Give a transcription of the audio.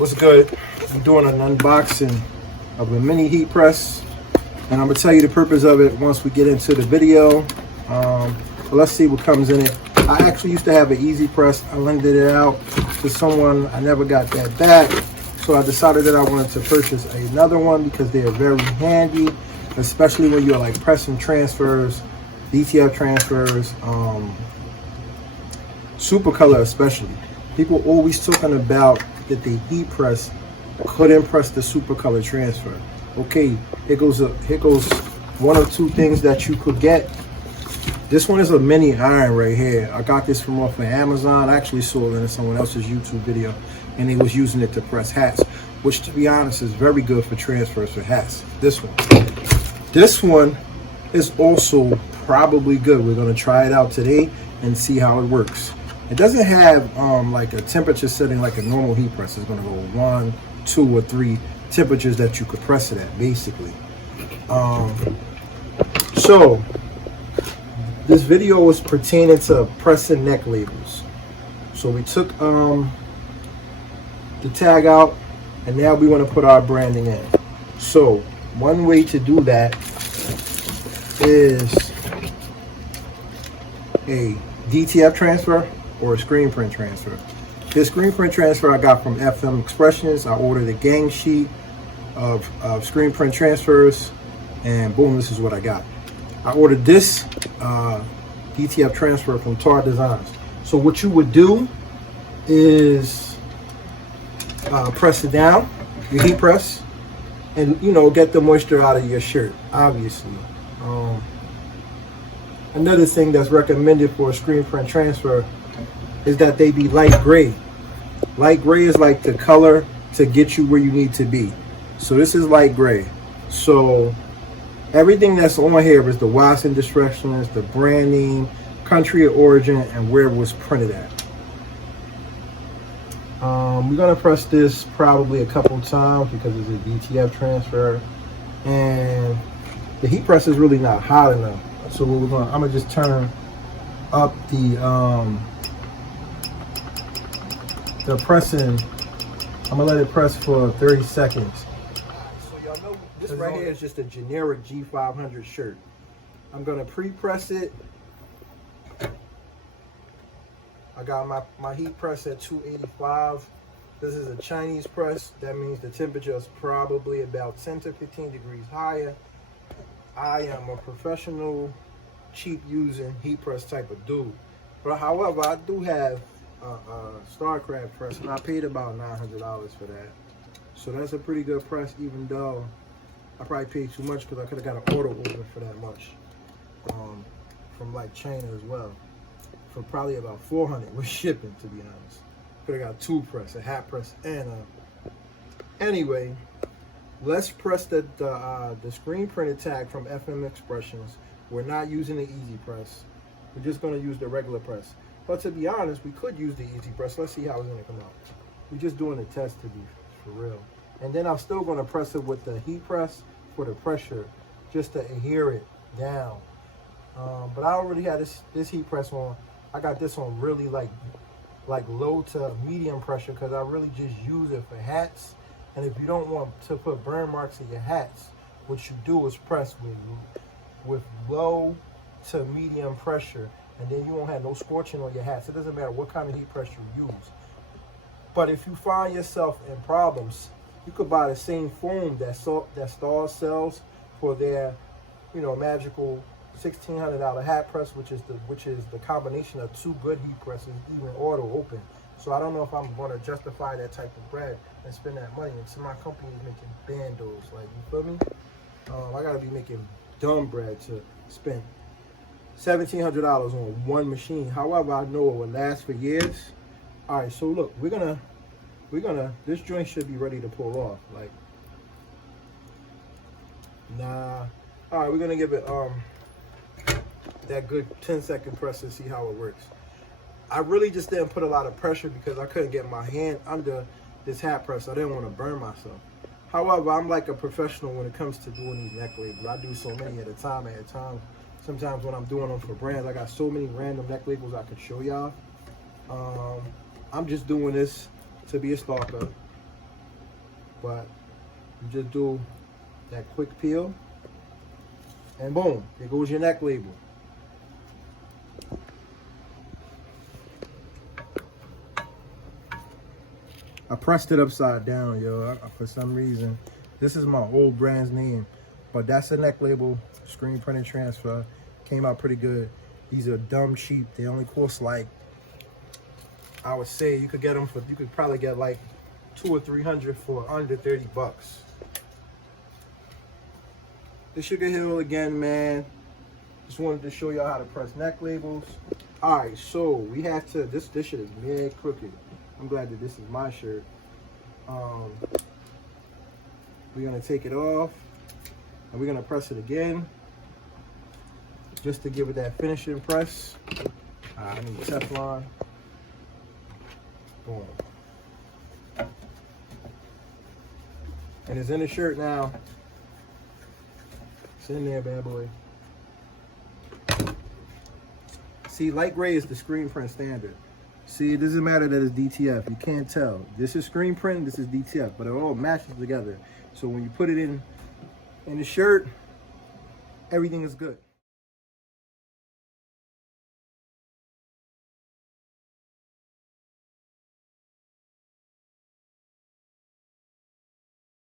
What's good? I'm doing an unboxing of a mini heat press, and I'm gonna tell you the purpose of it once we get into the video. But let's see what comes in it. I actually used to have an easy press. I lended it out to someone. I never got that back, so I decided that I wanted to purchase another one because they are very handy, especially when you're like pressing transfers, DTF transfers, super color especially. People always talking about that the heat press couldn't press the super color transfer. Okay, here goes one or two things that you could get. This one is a mini iron right here. I got this from off of Amazon. I actually saw it in someone else's YouTube video, and they was using it to press hats, which to be honest is very good for transfers for hats. This one is also probably good. We're gonna try it out today and see how it works. It doesn't have like a temperature setting like a normal heat press. It's gonna go 1, 2, or 3 temperatures that you could press it at, basically. So this video was pertaining to pressing neck labels. So we took the tag out, and now we want to put our branding in. So one way to do that is a DTF transfer or a screen print transfer. This screen print transfer I got from FMExpressions. I ordered a gang sheet of screen print transfers, and boom, this is what I got. I ordered this DTF transfer from Tar Designs. So what you would do is press it down, your heat press, and get the moisture out of your shirt, obviously. Another thing that's recommended for a screen print transfer is that they be light gray. Light gray is like the color to get you where you need to be. So this is light gray. So everything that's on here is the Watson instructions, the brand name, country of origin, and where it was printed at. We're gonna press this probably a couple times because it's a DTF transfer, and the heat press is really not hot enough. So what I'm gonna just turn up the pressing. I'm gonna let it press for 30 seconds. So y'all know this right here is just a generic G500 shirt. I'm gonna pre-press it. I got my heat press at 285. This is a Chinese press. That means the temperature is probably about 10 to 15 degrees higher. I am a professional, cheap using heat press type of dude. But however, I do have StarCraft press, and I paid about $900 for that. So that's a pretty good press, even though I probably paid too much because I could have got an auto order for that much from like China as well, for probably about $400 with shipping, to be honest. Could have got 2 press, a hat press and a... Anyway, let's press the screen printed tag from FMExpressions. We're not using the easy press. We're just going to use the regular press. But to be honest, we could use the easy press. Let's see how it's going to come out. We're just doing a test to be for real. And then I'm still going to press it with the heat press for the pressure, just to adhere it down. But I already had this heat press on. I got this on really like low to medium pressure because I really just use it for hats. And if you don't want to put burn marks in your hats, what you do is press with low to medium pressure, and then you won't have no scorching on your hats. It doesn't matter what kind of heat press you use. But if you find yourself in problems, you could buy the same foam that Star sells for their, magical $1,600 hat press, which is the combination of 2 good heat presses, even auto open. So I don't know if I'm going to justify that type of bread and spend that money. And so my company is making bandos, like, you feel me? I got to be making dumb bread to spend $1,700 on one machine. However, I know it will last for years. All right, so look, we're gonna, this joint should be ready to pull off. Like, nah. All right, we're gonna give it that good 10-second press to see how it works. I really just didn't put a lot of pressure because I couldn't get my hand under this hat press. I didn't want to burn myself. However, I'm like a professional when it comes to doing these neck labels. I do so many at a time. Sometimes when I'm doing them for brands, I got so many random neck labels I could show y'all. I'm just doing this to be a stalker. but you just do that quick peel, and boom, there goes your neck label. I pressed it upside down, yo, for some reason. This is my old brand's name, but that's a neck label, screen printed transfer. Came out pretty good. These are dumb cheap. They only cost like, I would say you could get them for, you could probably get like 200 or 300 for under 30 bucks. The Sugahill again, man. Just wanted to show y'all how to press neck labels. All right, so we have to, this shit is mad crooked. I'm glad that this is my shirt. We're gonna take it off and we're gonna press it again just to give it that finishing press. I need Teflon. Boom. And it's in the shirt now. It's in there, bad boy. See, light gray is the screen print standard. See, it doesn't matter that it's DTF. You can't tell. This is screen print, this is DTF, but it all matches together. So when you put it in the shirt, everything is good.